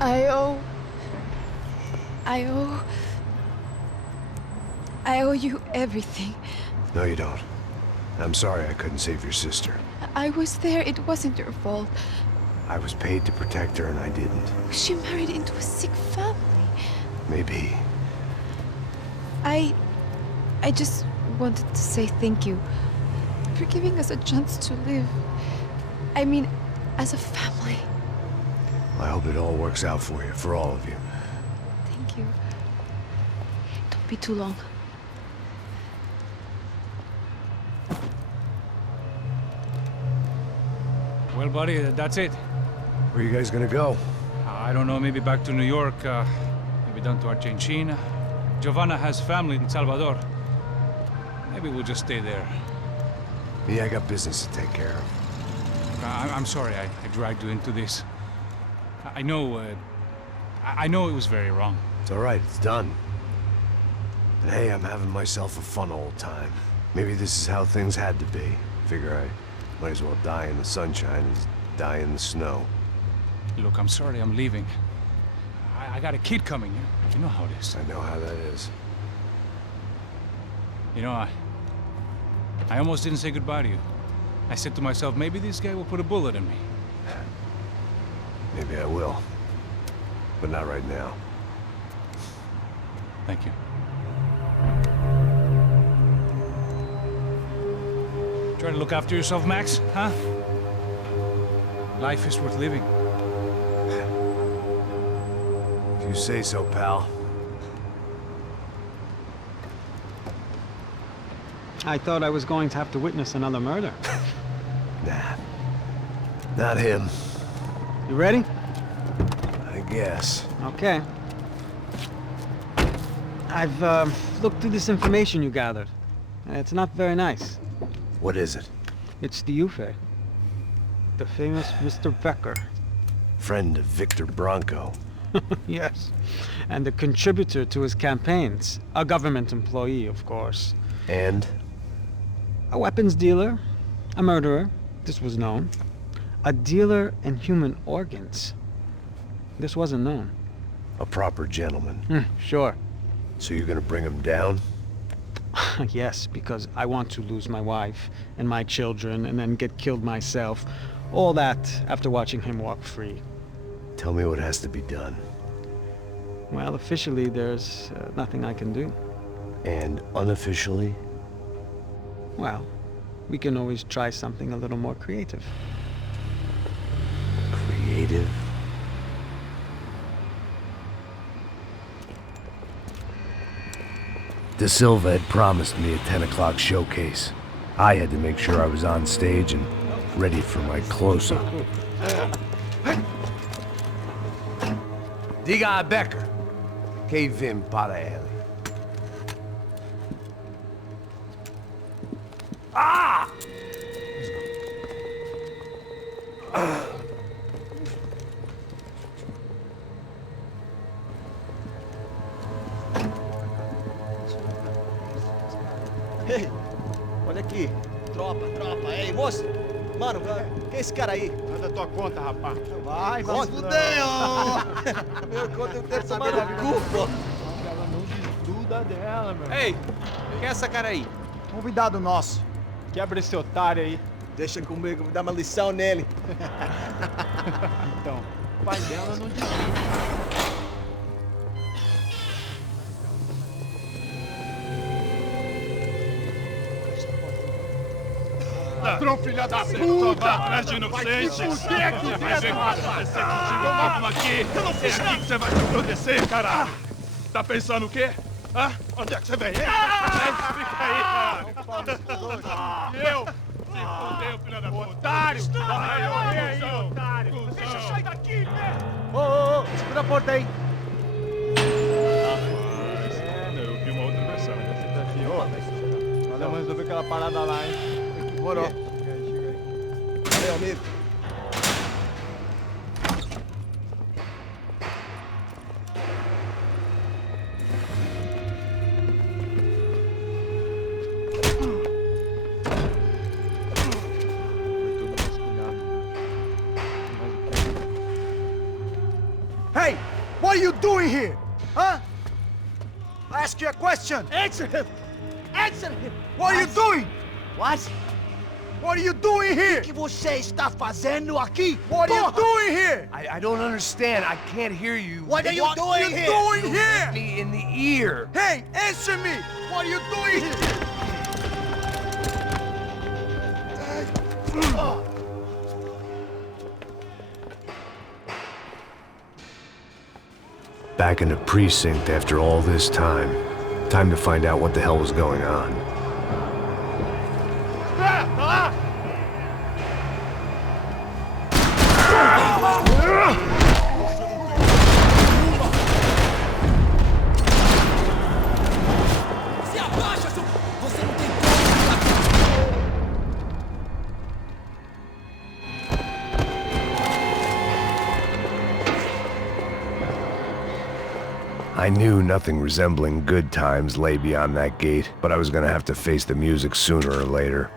I owe... I owe... I owe you everything. No, you don't. I'm sorry I couldn't save your sister. I was there. It wasn't your fault. I was paid to protect her and I didn't. She married into a sick family. Maybe. I just wanted to say thank you for giving us a chance to live. I mean, as a family. I hope it all works out for you, for all of you. Thank you. Don't be too long. Well, buddy, that's it. Where are you guys gonna go? I don't know, maybe back to New York, maybe down to Argentina. Giovanna has family in Salvador. Maybe we'll just stay there. Me, I got business to take care of. I'm sorry I dragged you into this. I know it was very wrong. It's all right, it's done. But hey, I'm having myself a fun old time. Maybe this is how things had to be. Figure I might as well die in the sunshine as die in the snow. Look, I'm sorry I'm leaving. I got a kid coming. You know how it is. I know how that is. You know, I almost didn't say goodbye to you. I said to myself, maybe this guy will put a bullet in me. Maybe I will. But not right now. Thank you. Try to look after yourself, Max, huh? Life is worth living. If you say so, pal. I thought I was going to have to witness another murder. Nah. Not him. You ready? I guess. Okay. I've looked through this information you gathered. It's not very nice. What is it? It's the Ufe. The famous Mr. Becker. Friend of Victor Bronco. Yes. And a contributor to his campaigns. A government employee, of course. And? A weapons dealer. A murderer. This was known. A dealer in human organs. This wasn't known. A proper gentleman. Sure. So you're gonna bring him down? Yes, because I want to lose my wife and my children and then get killed myself. All that after watching him walk free. Tell me what has to be done. Well, officially, there's nothing I can do. And unofficially? Well, we can always try something a little more creative. Creative? De Silva had promised me a 10 o'clock showcase. I had to make sure I was on stage and ready for my close-up. Diga a Becker. Que vim para ele. Ah! Ei, olha aqui. Tropa. Ei, moço. Mano, quem é esse cara aí? Manda tua conta, rapaz. Vai, fudeu! Meu conta eu tenho que tomar no cu, pô. Ela não desgruda dela, meu. Ei, quem é essa cara aí? Convidado nosso. Quebra esse otário aí. Deixa comigo, vou dar uma lição nele. Então, o pai dela não desgruda. Ladrão, filha da puta! Vai atrás de inocentes! Vai ver o que vai acontecer contigo mesmo aqui! É aqui que você vai se acontecer, caralho! Tá pensando o quê? Hã? Onde é que você vem? Fica aí, caralho! Eu? Se fudeu, filha da puta! Otário! Vai morrer aí, otário! Deixa eu sair daqui, né? Ô, segura a porta aí. Eu vi uma outra versão. Valeu, resolver aquela parada lá, hein? Demorou. Chega aí. Valeu, amigo. Hey! What are you doing here? Huh? I ask you a question. Answer him! Answer him! What are you doing? What? What are you doing here? O que você está fazendo aqui? What are you doing here? I don't understand. I can't hear you. What are you doing here? Doing You here? hit me in the ear. Hey, answer me! What are you doing here? Back in the precinct after all this time. Time to find out what the hell was going on. Se abaixa, seu... Você não tem como... I knew nothing resembling good times lay beyond that gate, but I was gonna have to face the music sooner or later.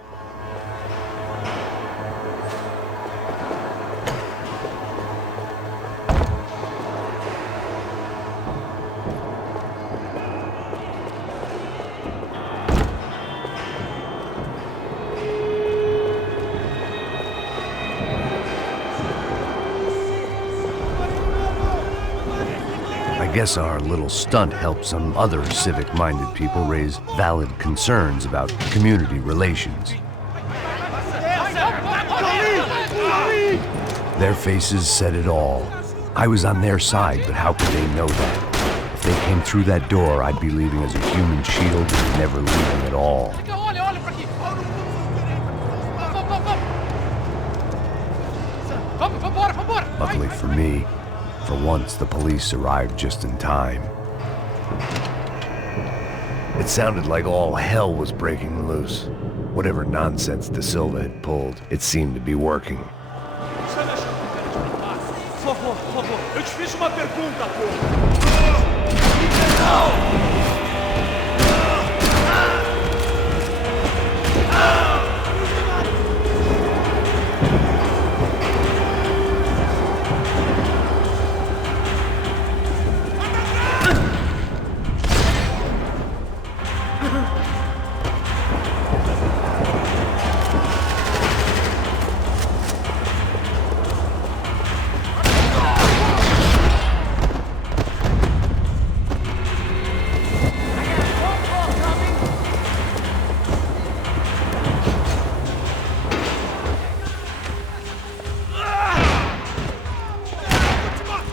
I guess our little stunt helped some other civic-minded people raise valid concerns about community relations. Their faces said it all. I was on their side, but how could they know that? If they came through that door, I'd be leaving as a human shield and never leaving at all. Olha pra aqui! Vambora! Luckily for me, for once the police arrived just in time. It sounded like all hell was breaking loose. Whatever nonsense De Silva had pulled, it seemed to be working. Por favor, eu te fiz uma pergunta, pô!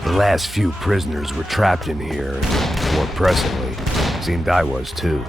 The last few prisoners were trapped in here, and more pressingly, seemed I was too.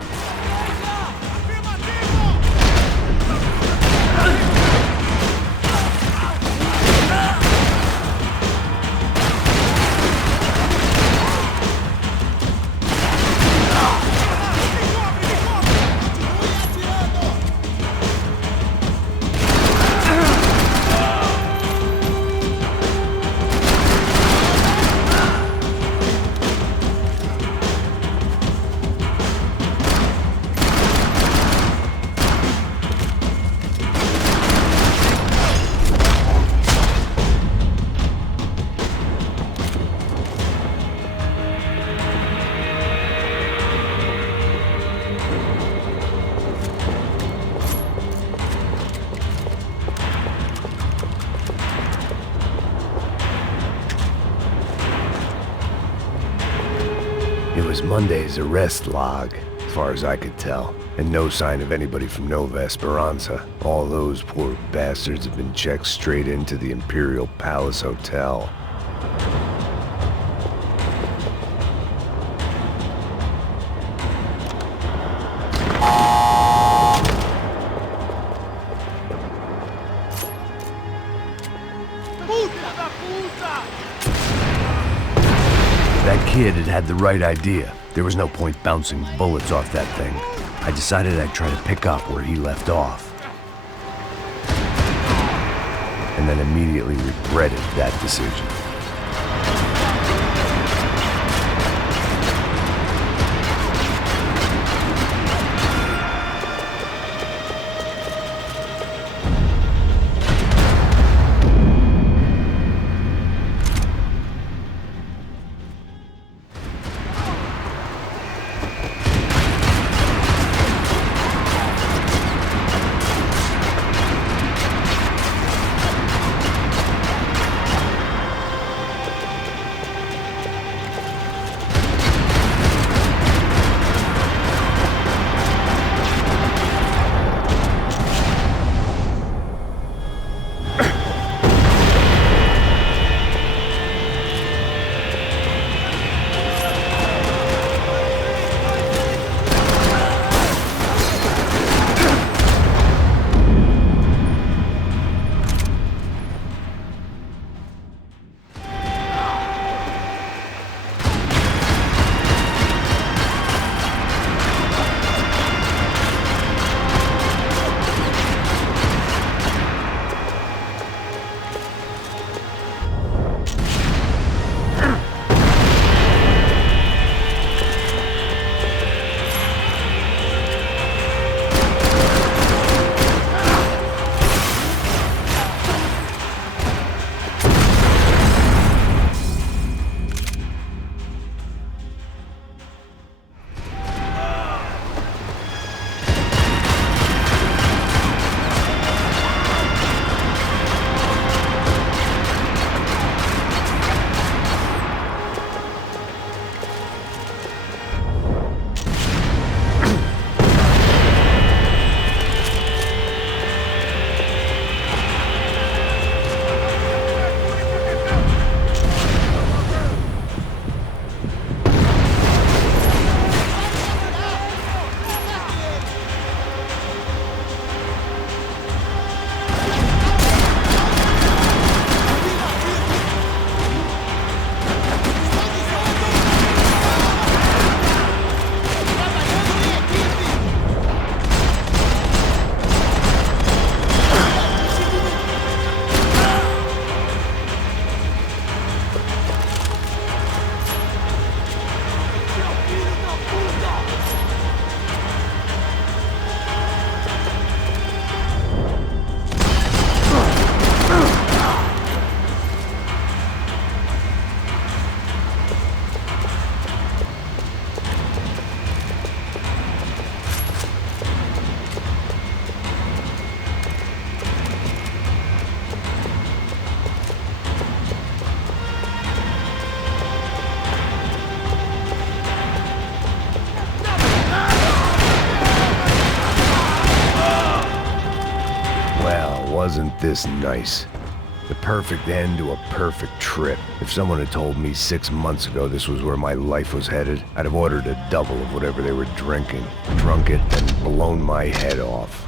It was Monday's arrest log, as far as I could tell, and no sign of anybody from Nova Esperanza. All those poor bastards have been checked straight into the Imperial Palace Hotel. That kid had the right idea. There was no point bouncing bullets off that thing. I decided I'd try to pick up where he left off. And then immediately regretted that decision. wasn't this nice. The perfect end to a perfect trip. If someone had told me 6 months ago this was where my life was headed, I'd have ordered a double of whatever they were drinking, drunk it, and blown my head off.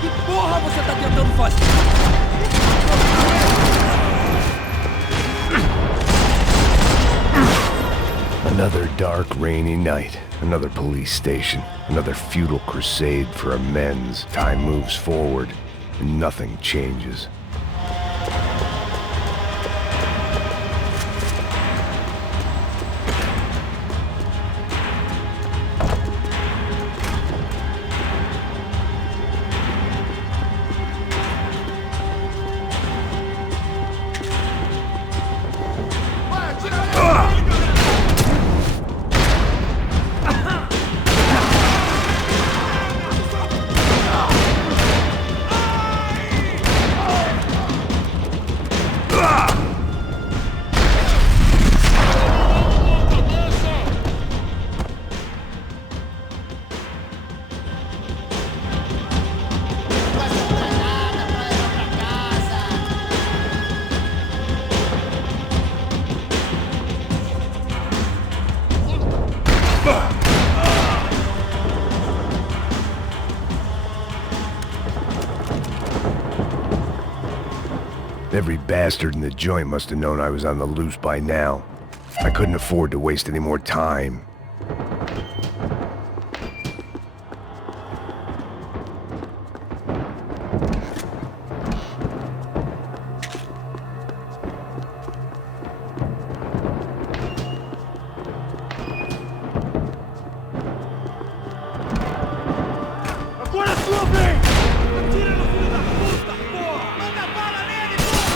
Que porra você tá tentando fazer? Another dark, rainy night. Another police station. Another futile crusade for amends. Time moves forward, and nothing changes. Every bastard in the joint must have known I was on the loose by now. I couldn't afford to waste any more time. Agora é sua vez! Atira no filho da puta, porra! Manda bala nele, porra!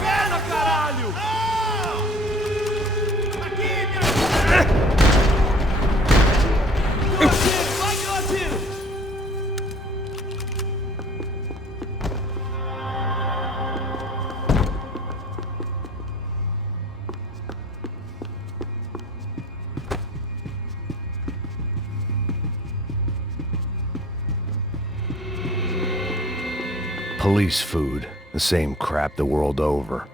Perna, caralho! Aqui, minha filha! Eu atiro, vai que eu atiro! Police food, the same crap the world over.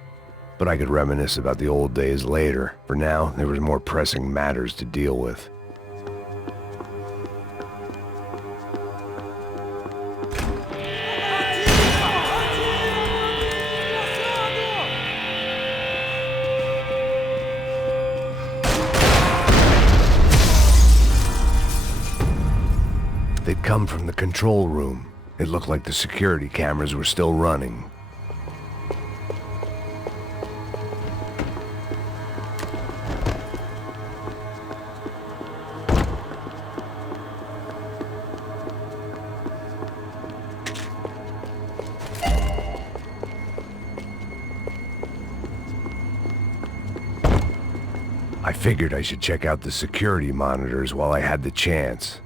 But I could reminisce about the old days later. For now, there was more pressing matters to deal with. They'd come from the control room. It looked like the security cameras were still running. I figured I should check out the security monitors while I had the chance.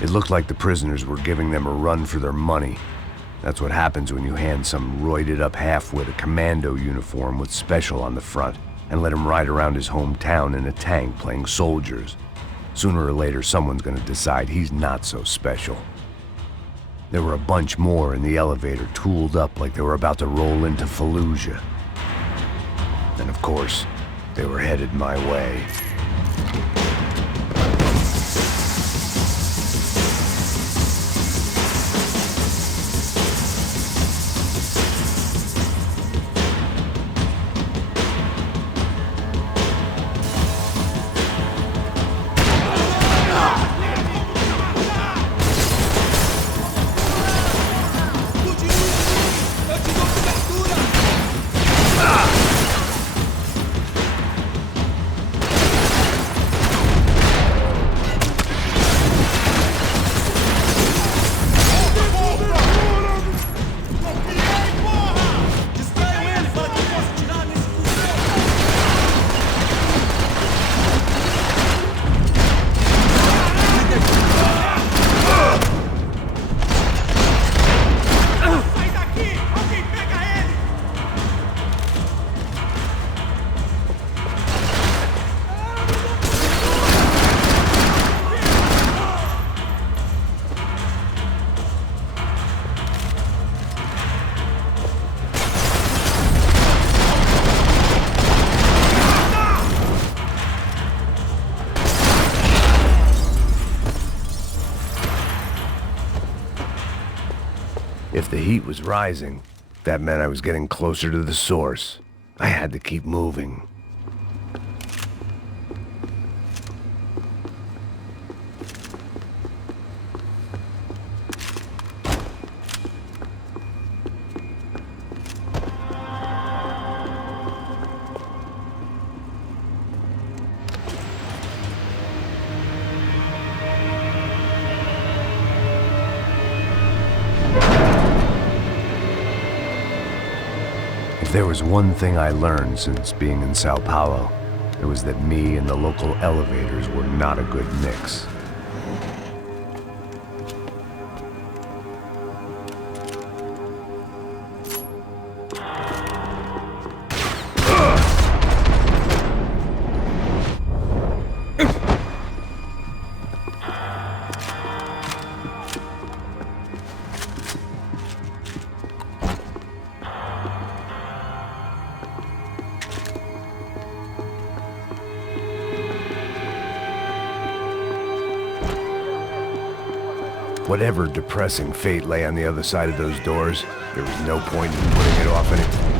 It looked like the prisoners were giving them a run for their money. That's what happens when you hand some roided-up halfwit a commando uniform with special on the front and let him ride around his hometown in a tank playing soldiers. Sooner or later, someone's gonna decide he's not so special. There were a bunch more in the elevator, tooled up like they were about to roll into Fallujah. And of course, they were headed my way. heat was rising. That meant I was getting closer to the source. I had to keep moving. If there was one thing I learned since being in Sao Paulo, it was that me and the local elevators were not a good mix. Whatever depressing fate lay on the other side of those doors, there was no point in putting it off any...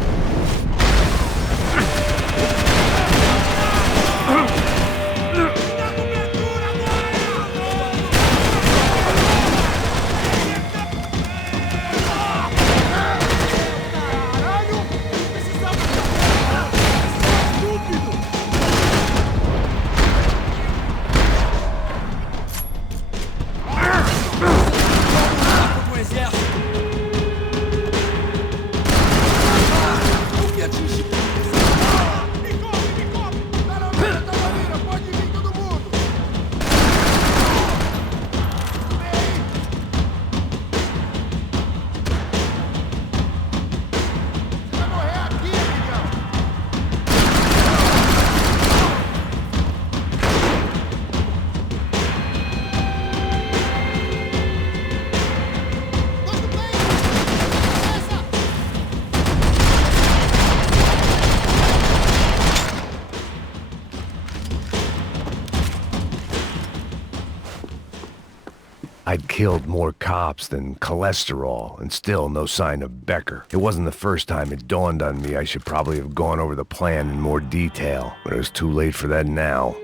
I'd killed more cops than cholesterol, and still no sign of Becker. It wasn't the first time it dawned on me I should probably have gone over the plan in more detail, but it was too late for that now.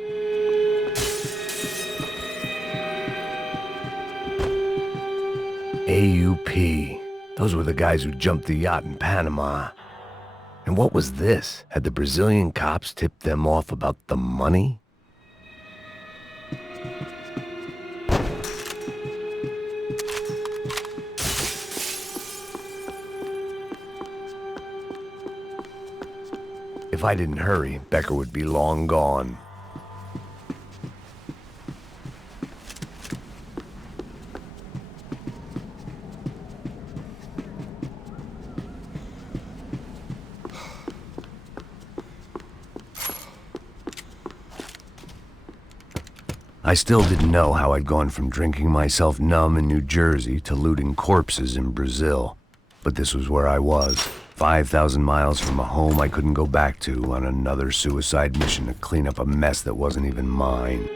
AUP. Those were the guys who jumped the yacht in Panama. And what was this? Had the Brazilian cops tipped them off about the money? If I didn't hurry, Becker would be long gone. I still didn't know how I'd gone from drinking myself numb in New Jersey to looting corpses in Brazil. But this was where I was, 5,000 miles from a home I couldn't go back to, on another suicide mission to clean up a mess that wasn't even mine.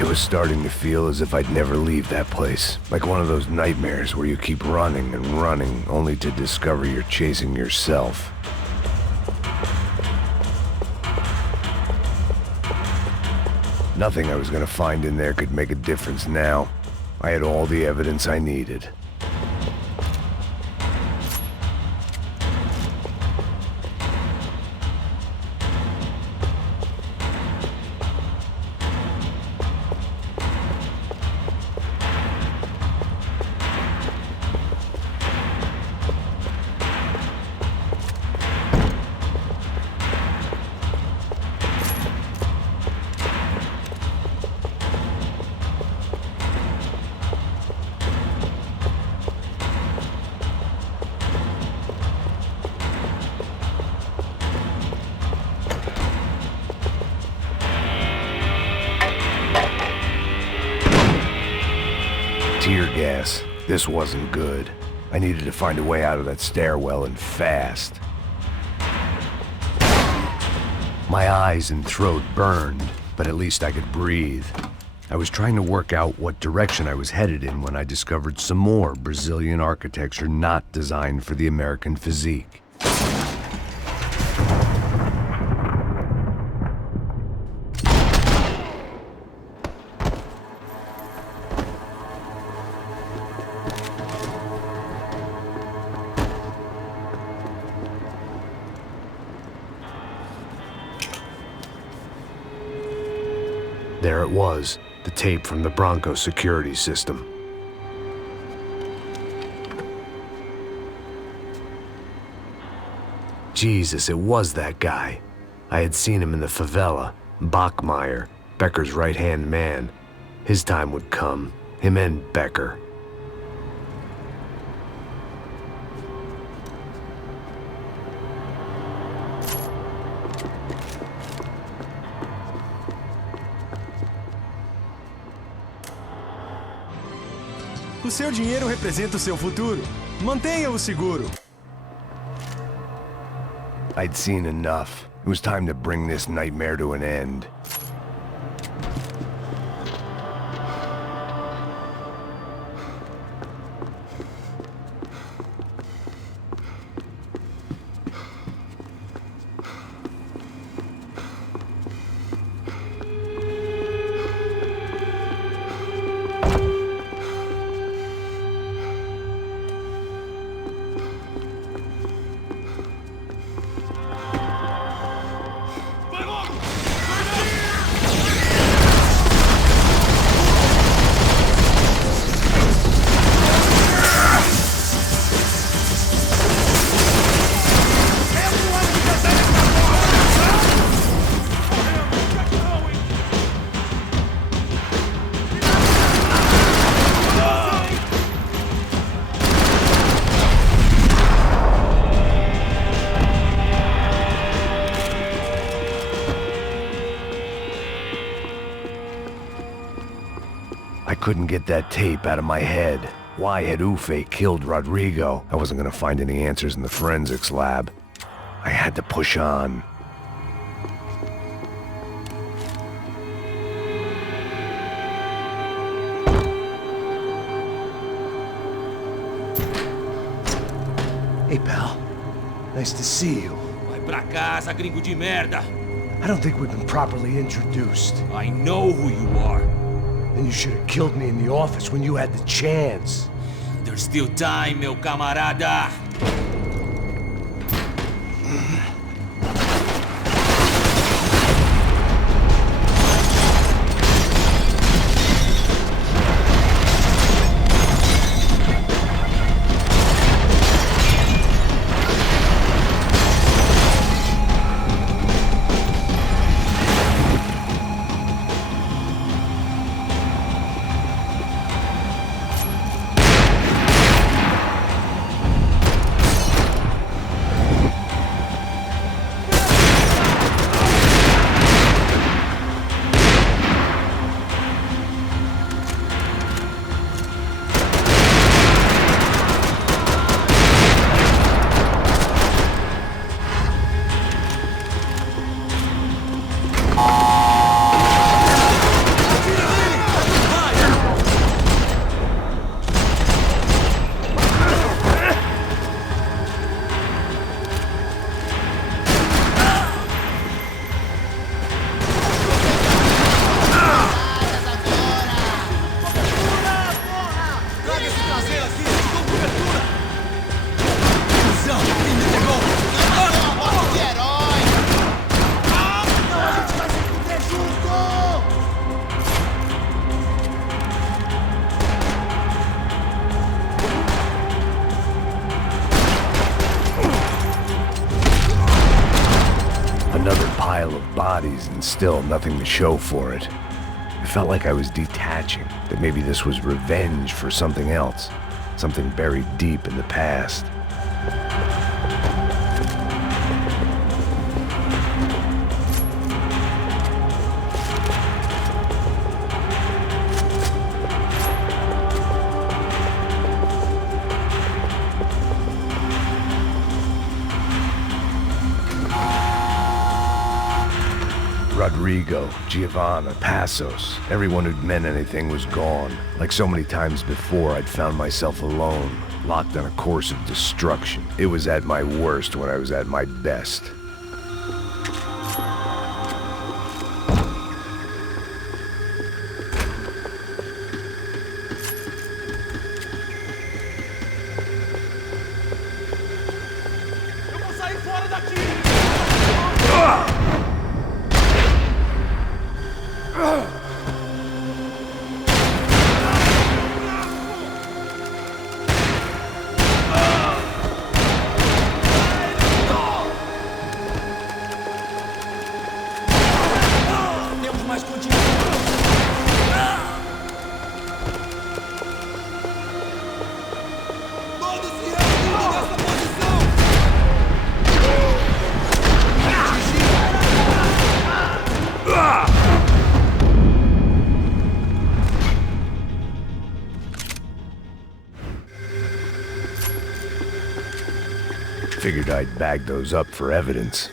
It was starting to feel as if I'd never leave that place. Like one of those nightmares where you keep running and running, only to discover you're chasing yourself. Nothing I was gonna find in there could make a difference now. I had all the evidence I needed. tear gas. This wasn't good. I needed to find a way out of that stairwell and fast. My eyes and throat burned, but at least I could breathe. I was trying to work out what direction I was headed in when I discovered some more Brazilian architecture not designed for the American physique. There it was, the tape from the Bronco security system. Jesus, it was that guy. I had seen him in the favela, Bachmeyer, Becker's right-hand man. His time would come, him and Becker. O seu dinheiro representa o seu futuro. Mantenha-o seguro. I'd seen enough. It was time to bring this nightmare to an end. I couldn't get that tape out of my head. Why had Ufe killed Rodrigo? I wasn't gonna find any answers in the forensics lab. I had to push on. Hey, pal. Nice to see you. Vai pra casa, gringo de merda. I don't think we've been properly introduced. I know who you are. Then you should have killed me in the office when you had the chance. There's still time, meu camarada. Another pile of bodies and still nothing to show for it. It felt like I was detaching, that maybe this was revenge for something else, something buried deep in the past. Rodrigo, Giovanna, Passos. Everyone who'd meant anything was gone. Like so many times before, I'd found myself alone, locked on a course of destruction. It was at my worst when I was at my best. Figured I'd bag those up for evidence.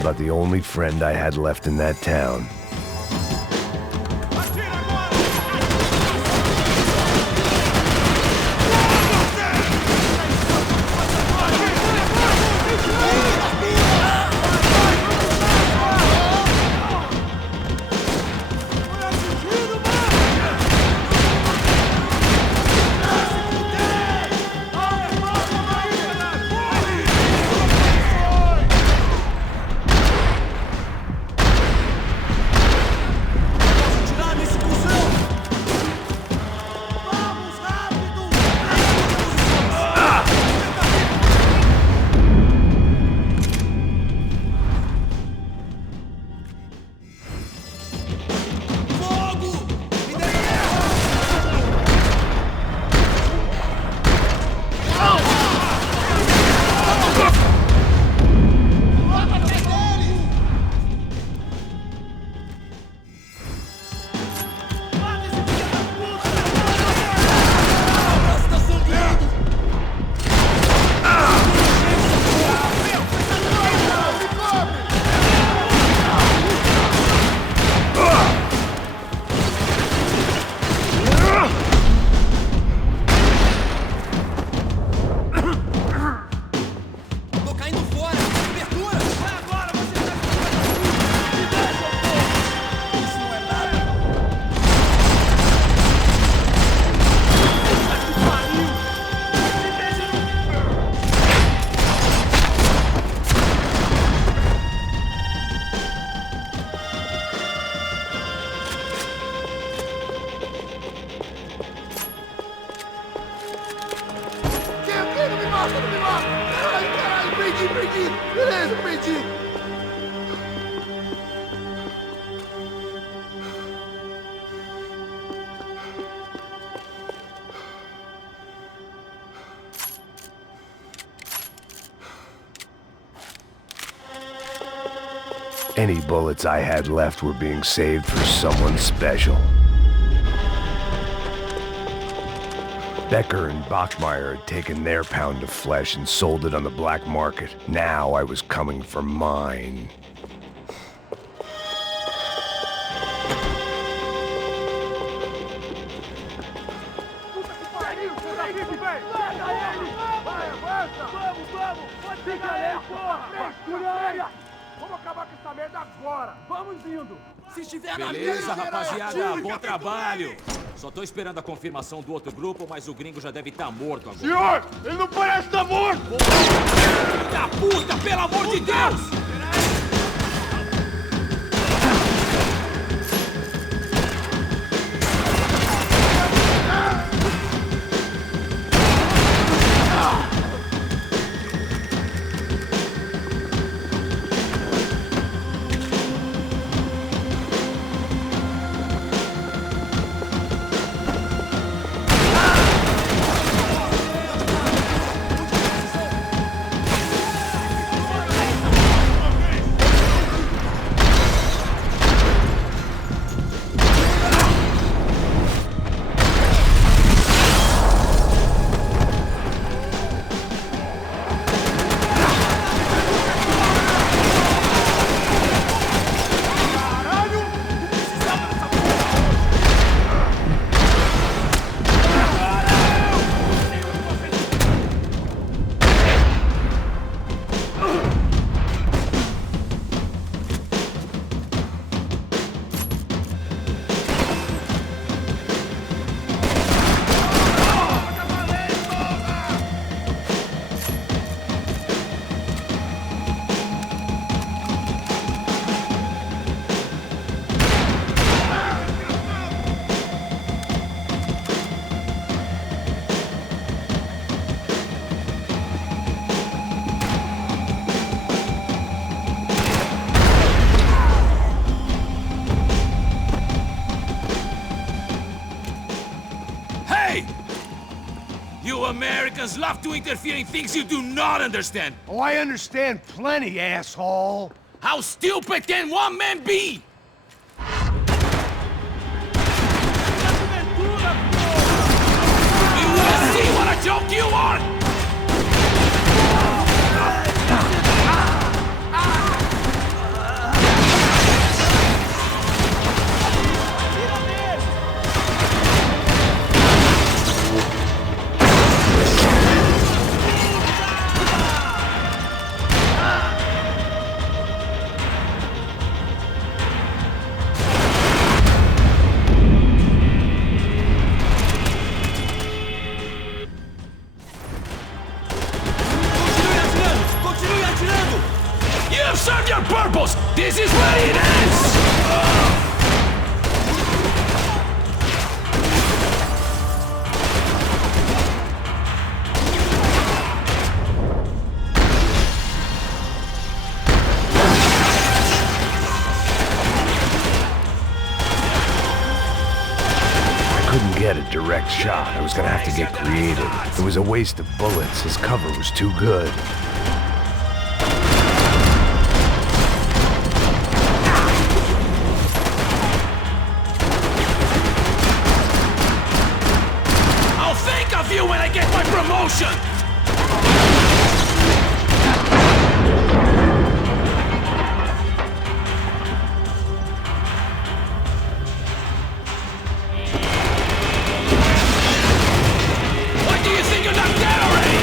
About the only friend I had left in that town. Perdi! Beleza, perdi! Any bullets I had left were being saved for someone special. Becker and Bachmeyer had taken their pound of flesh and sold it on the black market. Now I was coming for mine. Vamos acabar com essa merda agora! Vamos indo! Se estiver na Beleza, rapaziada, bom trabalho. Só tô esperando a confirmação do outro grupo, mas o gringo já deve estar morto agora. Senhor, ele não parece estar morto! Filho da puta, pelo amor de Deus! You Americans love to interfere in things you do not understand. Oh, I understand plenty, asshole! How stupid can one man be? You wanna see what a joke you are? You've served your purpose! This is where it ends! I couldn't get a direct shot. I was gonna have to get creative. It was a waste of bullets. His cover was too good. You when I get my promotion! What do you think you're not dead already?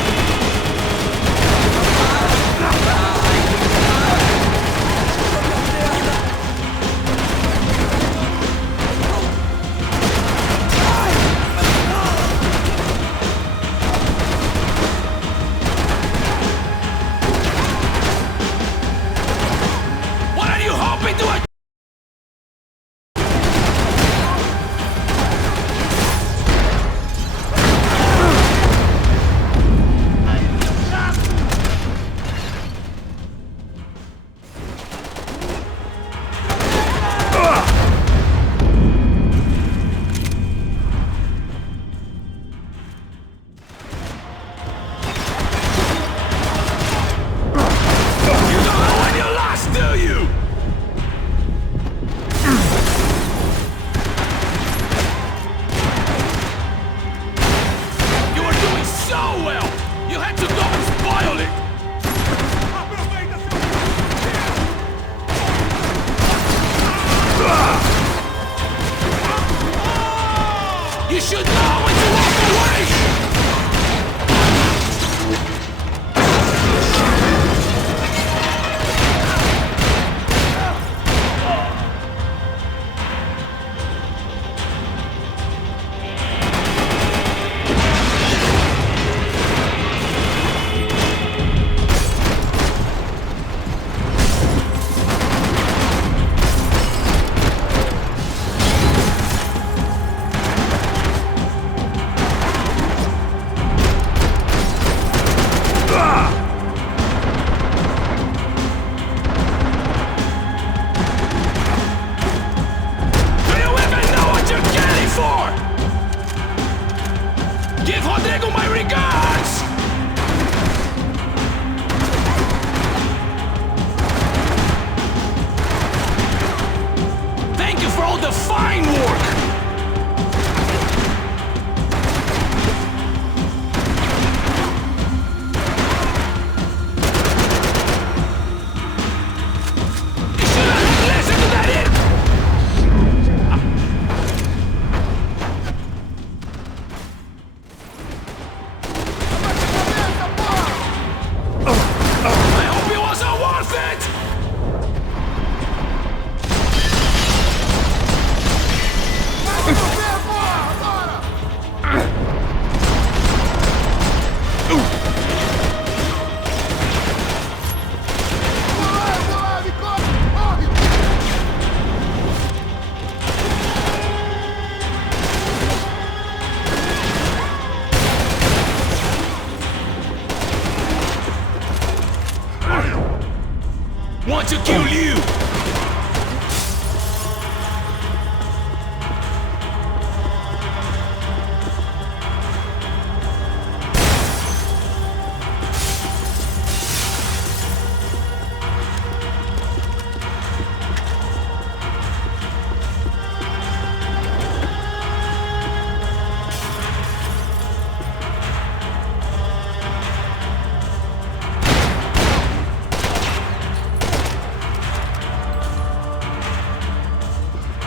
Want to kill you!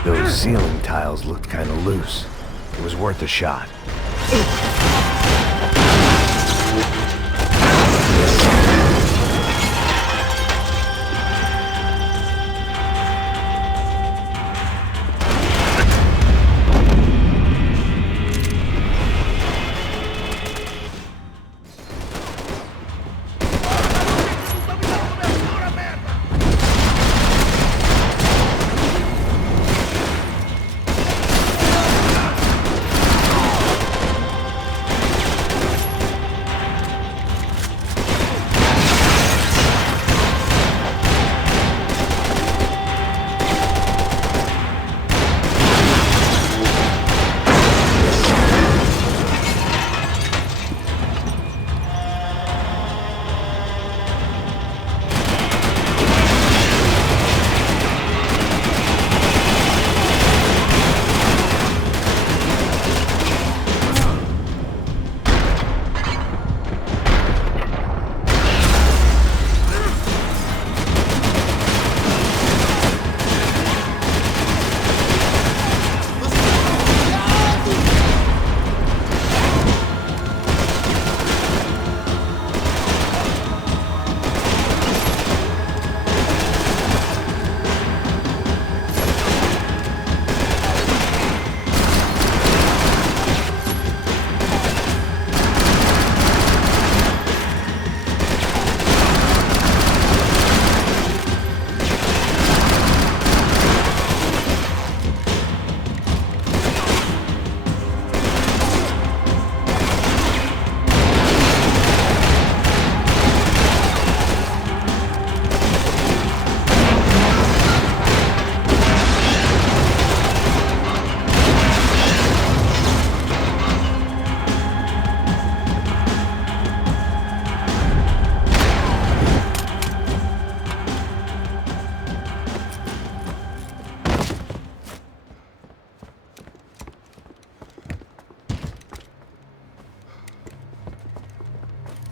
Those ceiling tiles looked kind of loose. It was worth a shot.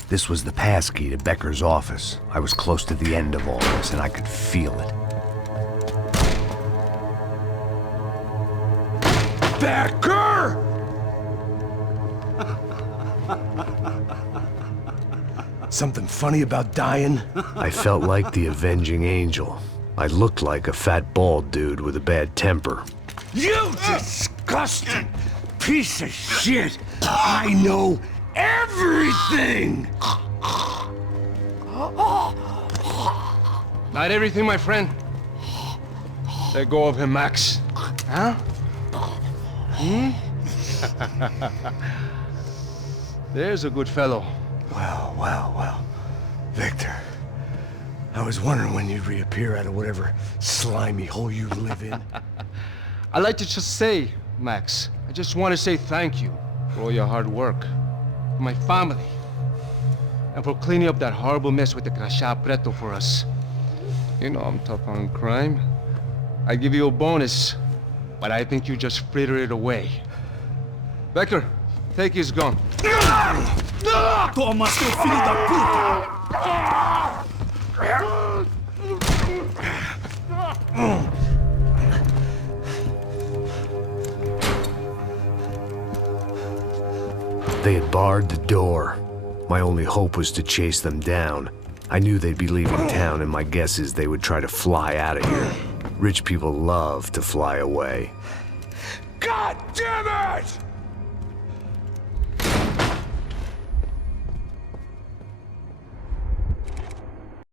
This was the passkey to Becker's office. I was close to the end of all this, and I could feel it. Becker! Something funny about dying? I felt like the avenging angel. I looked like a fat bald dude with a bad temper. You disgusting piece of shit! I know everything! Not everything, my friend. Let go of him, Max. Huh? There's a good fellow. Well. Victor, I was wondering when you'd reappear out of whatever slimy hole you live in. I'd like to just say, Max, I just want to say thank you for all your hard work, for my family, and for cleaning up that horrible mess with the Crachá Preto for us. You know I'm tough on crime. I give you a bonus, but I think you just fritter it away. Becker, take his gun. Toma, seu filho da puta! They had barred the door. My only hope was to chase them down. I knew they'd be leaving town, and my guess is they would try to fly out of here. Rich people love to fly away. God damn it!